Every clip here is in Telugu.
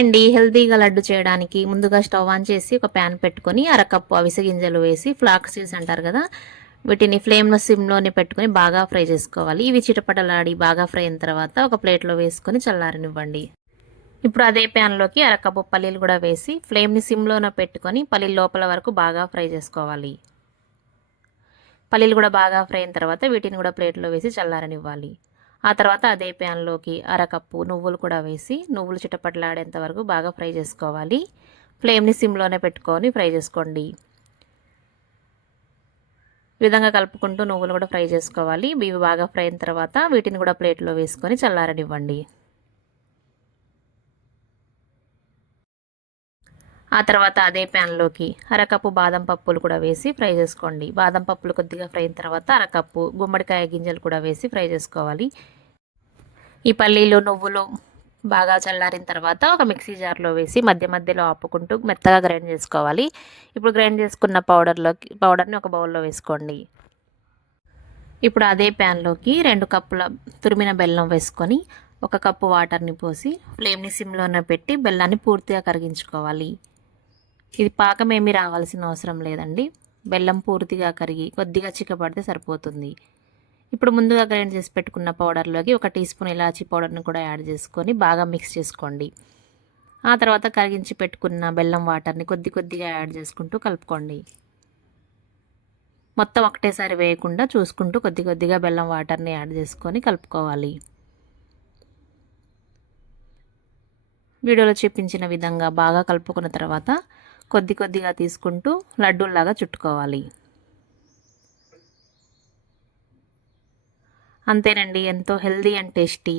అండి హెల్తీగా లడ్డు చేయడానికి ముందుగా స్టవ్ ఆన్ చేసి ఒక ప్యాన్ పెట్టుకొని అరకప్పు అవిసె గింజలు వేసి ఫ్లాక్స్ సీడ్స్ అంటారు కదా వీటిని ఫ్లేమ్లో సిమ్లోనే పెట్టుకొని బాగా ఫ్రై చేసుకోవాలి. ఇవి చిటపటలాడి బాగా ఫ్రై అయిన తర్వాత ఒక ప్లేట్లో వేసుకొని చల్లారనివ్వండి. ఇప్పుడు అదే ప్యాన్లోకి అరకప్పు పల్లీలు కూడా వేసి ఫ్లేమ్ని సిమ్లోనే పెట్టుకొని పల్లీలు లోపల వరకు బాగా ఫ్రై చేసుకోవాలి. పల్లీలు కూడా బాగా ఫ్రై అయిన తర్వాత వీటిని కూడా ప్లేట్లో వేసి చల్లారనివ్వాలి. ఆ తర్వాత అదే ప్యాన్లోకి అరకప్పు నువ్వులు కూడా వేసి నువ్వులు చిటపట్లాడేంత వరకు బాగా ఫ్రై చేసుకోవాలి. ఫ్లేమ్ని సిమ్లోనే పెట్టుకొని ఫ్రై చేసుకోండి. ఈ విధంగా కలుపుకుంటూ నువ్వులు కూడా ఫ్రై చేసుకోవాలి. ఇవి బాగా ఫ్రై అయిన తర్వాత వీటిని కూడా ప్లేట్లో వేసుకొని చల్లారనివ్వండి. ఆ తర్వాత అదే ప్యాన్లోకి అరకప్పు బాదం పప్పులు కూడా వేసి ఫ్రై చేసుకోండి. బాదం పప్పులు కొద్దిగా ఫ్రై అయిన తర్వాత అరకప్పు గుమ్మడికాయ గింజలు కూడా వేసి ఫ్రై చేసుకోవాలి. ఈ పల్లీలు నువ్వులు బాగా చల్లారిన తర్వాత ఒక మిక్సీ జార్లో వేసి మధ్య మధ్యలో ఆపుకుంటూ మెత్తగా గ్రైండ్ చేసుకోవాలి. ఇప్పుడు గ్రైండ్ చేసుకున్న పౌడర్లోకి పౌడర్ని ఒక బౌల్లో వేసుకోండి. ఇప్పుడు అదే ప్యాన్లోకి రెండు కప్పుల తురిమిన బెల్లం వేసుకొని ఒక కప్పు వాటర్ని పోసి ఫ్లేమ్ని సిమ్లోనే పెట్టి బెల్లాన్ని పూర్తిగా కరిగించుకోవాలి. ఇది పాకం రావాల్సిన అవసరం లేదండి. బెల్లం పూర్తిగా కరిగి కొద్దిగా చిక్కబడితే సరిపోతుంది. ఇప్పుడు ముందుగా గ్రైండ్ చేసి పెట్టుకున్న పౌడర్లోకి ఒక టీ స్పూన్ ఇలాచీ పౌడర్ని కూడా యాడ్ చేసుకొని బాగా మిక్స్ చేసుకోండి. ఆ తర్వాత కరిగించి పెట్టుకున్న బెల్లం వాటర్ని కొద్ది కొద్దిగా యాడ్ చేసుకుంటూ కలుపుకోండి. మొత్తం ఒకటేసారి వేయకుండా చూసుకుంటూ కొద్ది కొద్దిగా బెల్లం వాటర్ని యాడ్ చేసుకొని కలుపుకోవాలి. వీడియోలో చూపించిన విధంగా బాగా కలుపుకున్న తర్వాత కొద్ది కొద్దిగా తీసుకుంటూ లడ్డూల్లాగా చుట్టుకోవాలి. అంతేనండి ఎంతో healthy and tasty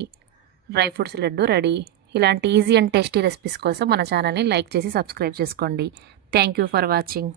dry fruits laddu ready. ఇలాంటి ఈజీ అండ్ టేస్టీ రెసిపీస్ కోసం మన ఛానల్ని లైక్ చేసి సబ్స్క్రైబ్ చేసుకోండి. Thank you for watching.